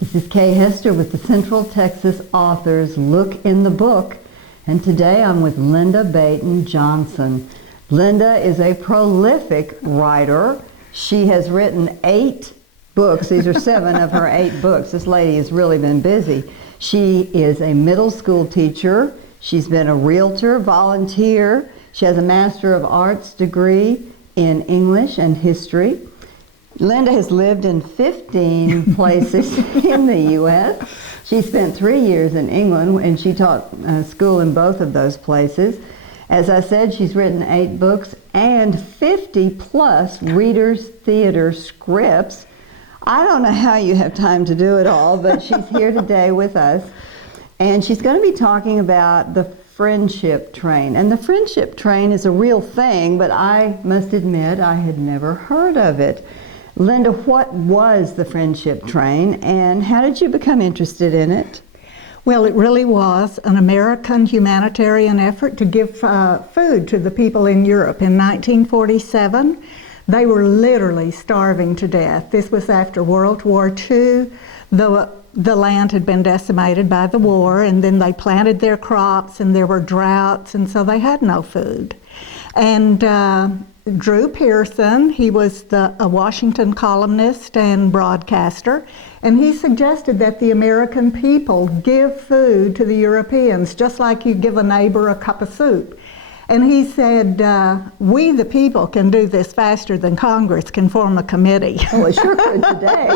This is Kay Hester with the Central Texas Authors Look in the Book, and today I'm with Linda Baten Johnson. Linda is a prolific writer. She has written 8 books. These are 7 of her 8 books. This lady has really been busy. She is a middle school teacher. She's been a realtor, volunteer. She has a Master of Arts degree in English and history. Linda has lived in 15 places in the U.S. She spent 3 years in England, and she taught school in both of those places. As I said, she's written 8 books and 50-plus Reader's Theater scripts. I don't know how you have time to do it all, but she's here today with us. And she's going to be talking about the friendship train. And the friendship train is a real thing, but I must admit I had never heard of it. Linda, what was the friendship train, and how did you become interested in it? Well, it really was an American humanitarian effort to give food to the people in Europe. In 1947, they were literally starving to death. This was after World War II. The land had been decimated by the war, and then they planted their crops, and there were droughts, and so they had no food. And Drew Pearson, he was a Washington columnist and broadcaster, and he suggested that the American people give food to the Europeans, just like you give a neighbor a cup of soup. And he said, we the people can do this faster than Congress can form a committee. Oh, it sure could today.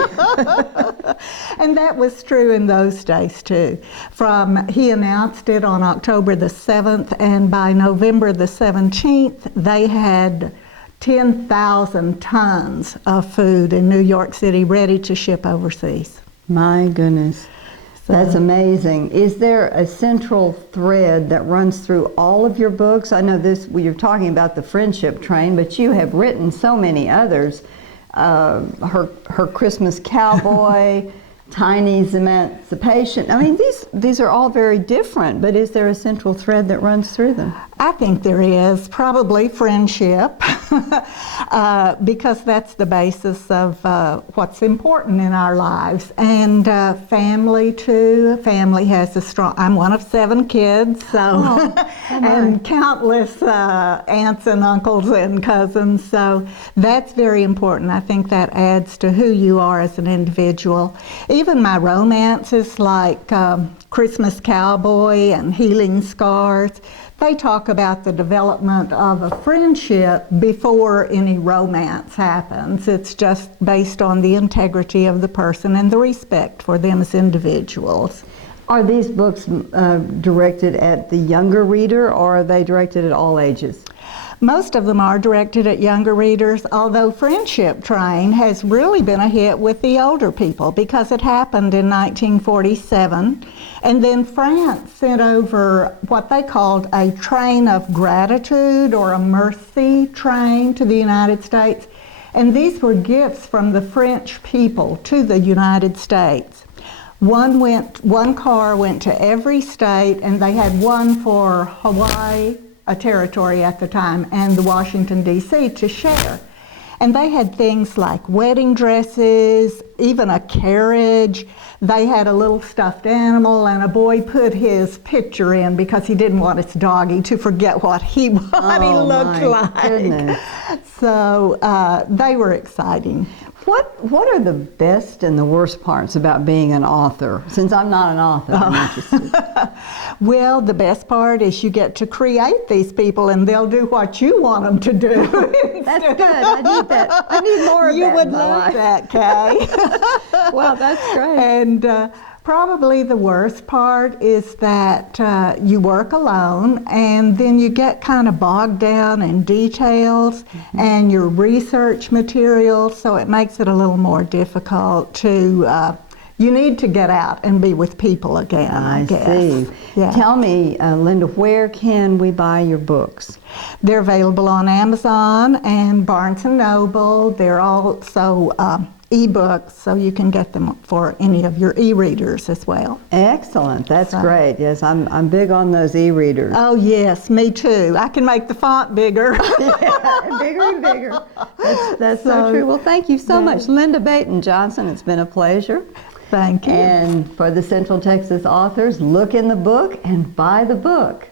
And that was true in those days too. He announced it on October the 7th, and by November the 17th, they had 10,000 tons of food in New York City ready to ship overseas. My goodness. That's amazing. Is there a central thread that runs through all of your books? I know you're talking about the friendship train, but you have written so many others. Her Christmas Cowboy, Tiny's Emancipation. I mean, these are all very different, but is there a central thread that runs through them? I think there is, probably friendship, because that's the basis of what's important in our lives. And family too. Family has a strong, I'm one of 7 kids, so, and countless aunts and uncles and cousins, so that's very important. I think that adds to who you are as an individual. Even my romances like Christmas Cowboy and Healing Scars, they talk about the development of a friendship before any romance happens. It's just based on the integrity of the person and the respect for them as individuals. Are these books directed at the younger reader, or are they directed at all ages? Most of them are directed at younger readers, although Friendship Train has really been a hit with the older people because it happened in 1947. And then France sent over what they called a train of gratitude or a mercy train to the United States. And these were gifts from the French people to the United States. One car went to every state, and they had one for Hawaii, a territory at the time, and the Washington, D.C. to share. And they had things like wedding dresses, even a carriage. They had a little stuffed animal, and a boy put his picture in because he didn't want his doggie to forget what he looked like. Goodness. So they were exciting. What are the best and the worst parts about being an author? Since I'm not an author, I'm interested. Well, the best part is you get to create these people, and they'll do what you want them to do. That's good. I need that. I need more of that. You would in my love life. that, Kay. Well, that's great. And probably the worst part is that you work alone, and then you get kind of bogged down in details and your research materials, so it makes it a little more difficult to you need to get out and be with people again, I guess. see. Yeah. Tell me, Linda, where can we buy your books? They're available on Amazon and Barnes & Noble. They're also e-books, so you can get them for any of your e-readers as well. Excellent. That's great. Yes, I'm big on those e-readers. Oh, yes, me too. I can make the font bigger. Yeah, bigger and bigger. That's so true. Well, thank you so much, Linda Baten Johnson. It's been a pleasure. Thank you. And for the Central Texas authors, look in the book and buy the book.